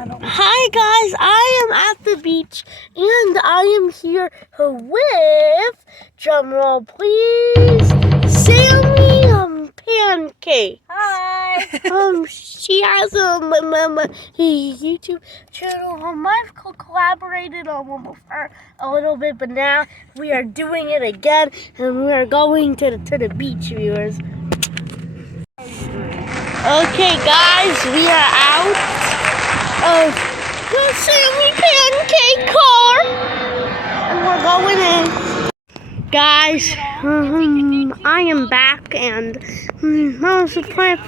Hi guys, I am at the beach and I am here with, drumroll please, Sammy Pancake. Hi. She has a YouTube channel. I've collaborated with her a little bit, but now we are doing it again and we are going to the beach, viewers. Okay guys, we are out of the Sammy Pancake car and we're going in. Guys, I am back and I was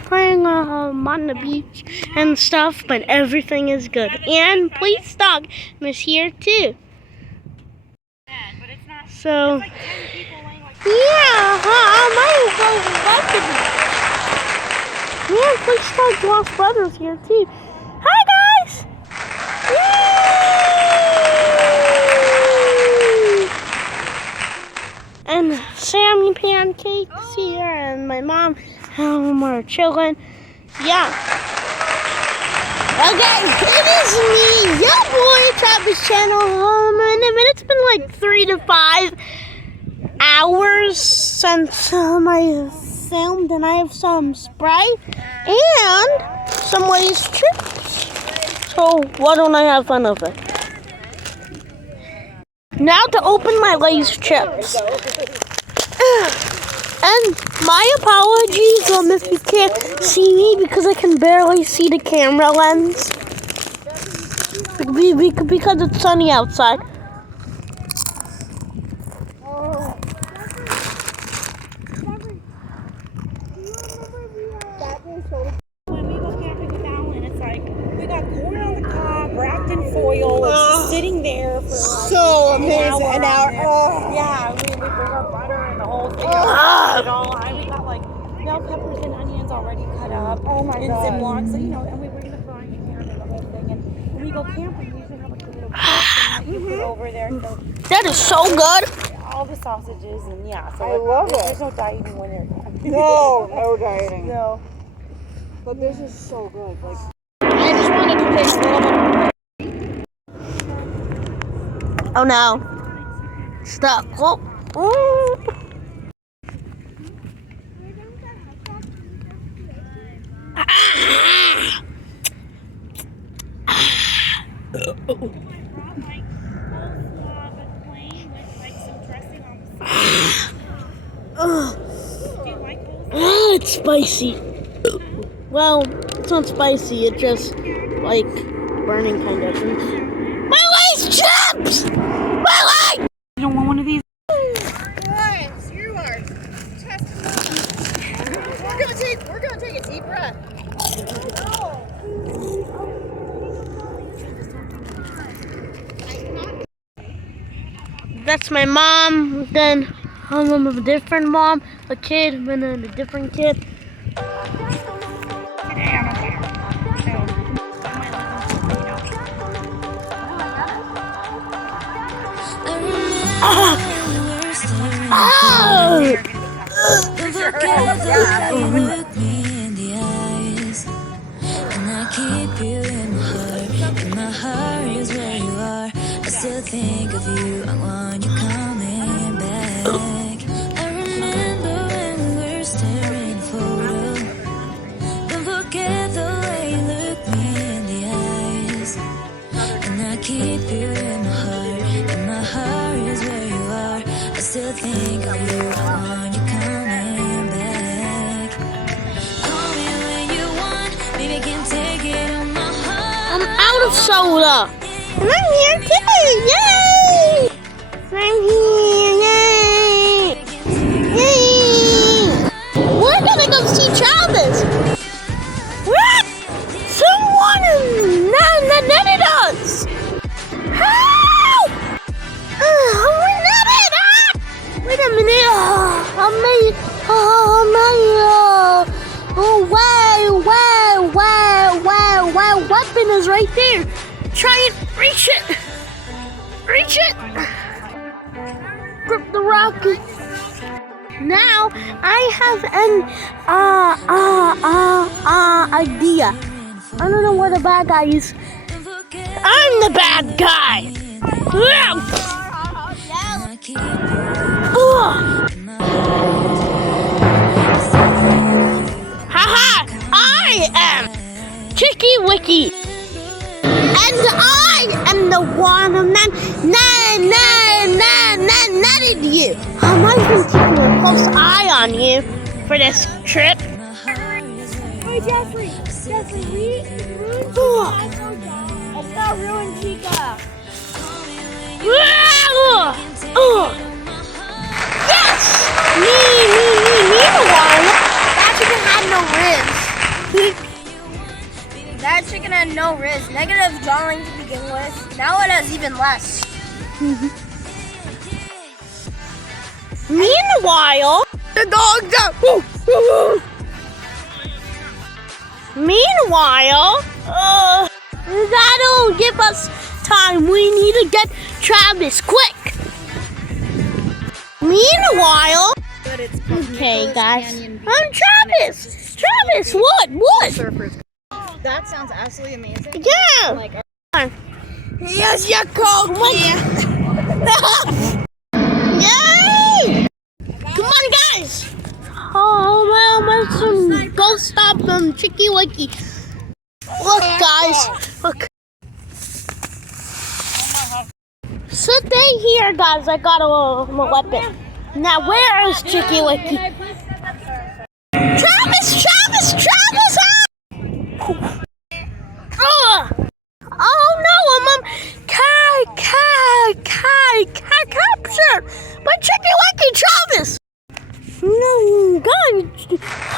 playing on the beach and stuff, but everything is good. And Please Dog is here too. So, yeah, I love the beach. Yeah, Please Dog's lost brother's here too. Hi guys! Yay! And Sammy Pancake's here and my mom are chilling. Yeah. Okay, it is me, your boy, Travis Channel. And it's been like 3 to 5 hours since I filmed, and I have some Sprite and some Lay's chips. So why don't I have fun of it? Now to open my Lay's chips. And my apologies if you can't see me because I can barely see the camera lens. Because it's sunny outside. When we go camping with Alan, it's like we got corn on the cob, wrapped in foil. It's just sitting there for like so amazing. An hour. Yeah, we bring our butter and the whole thing. It all. We got like bell peppers and onions already cut up. Oh my in God. Ziplocs, so and we bring the frying pan and the whole thing. And when we go camping, we usually have like a little thing that you put over there. So That is so good. all the sausages and so I love it. There's no dieting when you're camping. No dieting. No. But this is so good. Like, I just wanted to taste a little bit. Oh no. Stuck. Oh. Ooh. It's spicy. Well, it's not spicy, it's just like burning kind of. My Lay's chips! My Lay's! You don't want one of these? Lawrence, you are testing. We're gonna take a deep breath. That's my mom, then I'm a different mom, a kid, and then a different kid. Today I don't care. So, Look me in the eyes, and I keep you in my heart. And my heart is where you are. I still think of you. I want you coming back. I remember when we were staring at a photo. Don't forget the way you look me in the eyes, and I keep you in my heart. And my heart is where you are. I still think of you. I want you coming back. Call me when you want. Baby, I can take it on my heart. I'm out of soda. And I'm here too. Yay! I'm here. Yay! Yay! We're gonna go see Travis. What? Someone netted us. Help! We netted. Wait a minute. Weapon is right there. Try and reach it. Reach it. Grip the rocket. Now I have an idea. I don't know where the bad guy is. I'm the bad guy. Haha! I am Chicky Wicky, and I am the one who netted you. I've been keeping a close eye on you for this trip. Hey, Jeffrey, we ruined Chica. Let's not ruin Chica. Yes! Meanwhile, That chicken had no riz. That chicken had no riz. Negative drawing to begin with. Now it has even less. meanwhile, the dog's out. Meanwhile, that'll give us time. We need to get Travis quick. Meanwhile, okay, guys, I'm Travis. Travis, what? That sounds absolutely amazing. Yeah. Like, Yes, you called me. Yay! Come on, guys. Oh, well, let's go stop them, Chicky Wicky. Look, guys, look. Stay here, guys. I got a weapon. Now, where is Chicky Wicky? Travis! Oh no, captured by Chicky Wicky, Travis. No, God.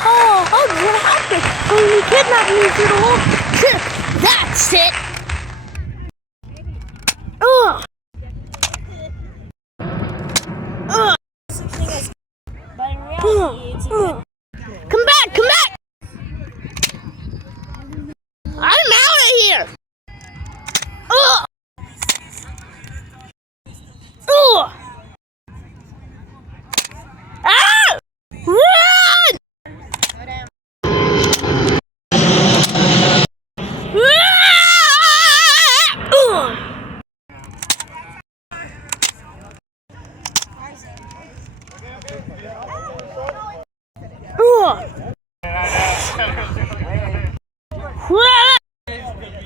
Oh, what happened? Oh, you kidnapped me through the whole trip. That's it. but in reality, it's a good. Come back. I'm out of here. Ah! Run!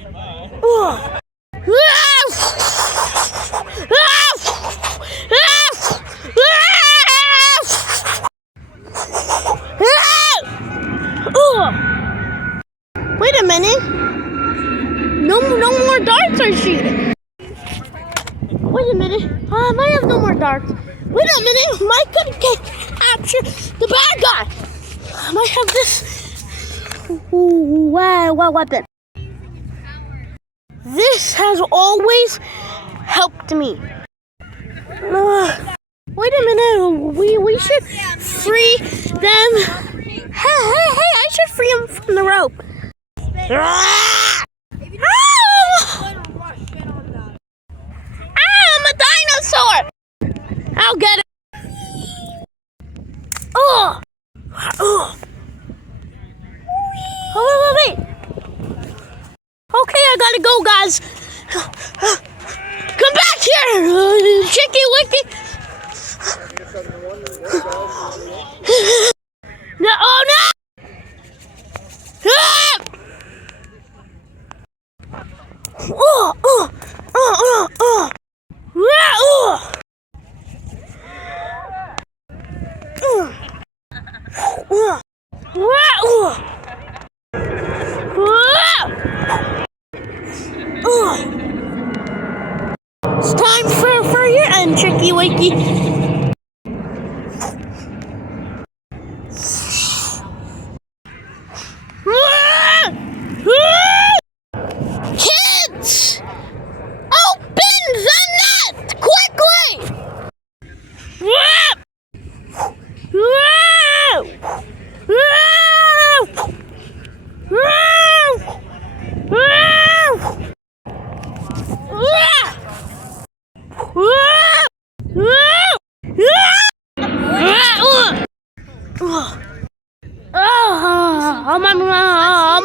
Wait a minute. No more darts are shooting. Wait a minute. I might have no more darts. Wait a minute. Mike could capture the bad guy. I might have this weapon. This has always helped me. Wait a minute. We should free them. Hey, I should free them from the rope. I'm a dinosaur. I'll get it. Wait. Okay, I gotta go, guys. Come back here, Chicky Wicky. No, oh no! It's time for your end, Chicky Wicky. Kids! Open the net! Quickly!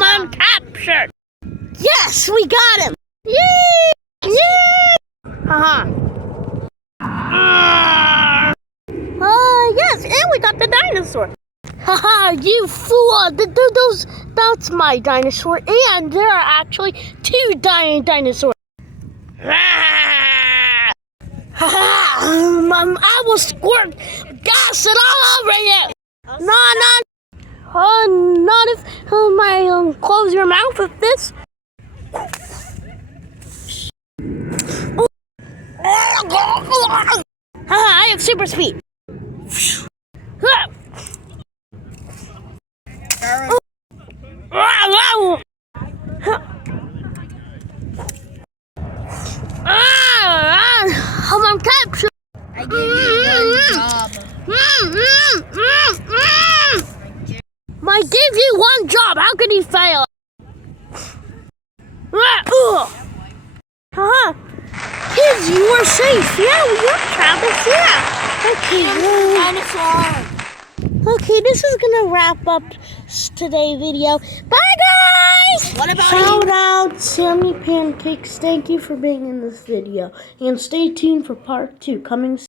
I'm captured. Yes, we got him. Yay! Haha. Yes, and we got the dinosaur. Haha, you fool! That's my dinosaur, and there are actually two dinosaurs. I will squirt gas it all over you. Not if my close your mouth with this. I have super speed. I'm captured. I gave you one job. I gave you one job. How could he fail? Kids, you are safe. Yeah, you're Travis. Yeah. Okay. Dinosaur. Okay, this is gonna wrap up today's video. Bye, guys. What about Shout out Sammy Pancakes. Thank you for being in this video, and stay tuned for part 2 coming soon.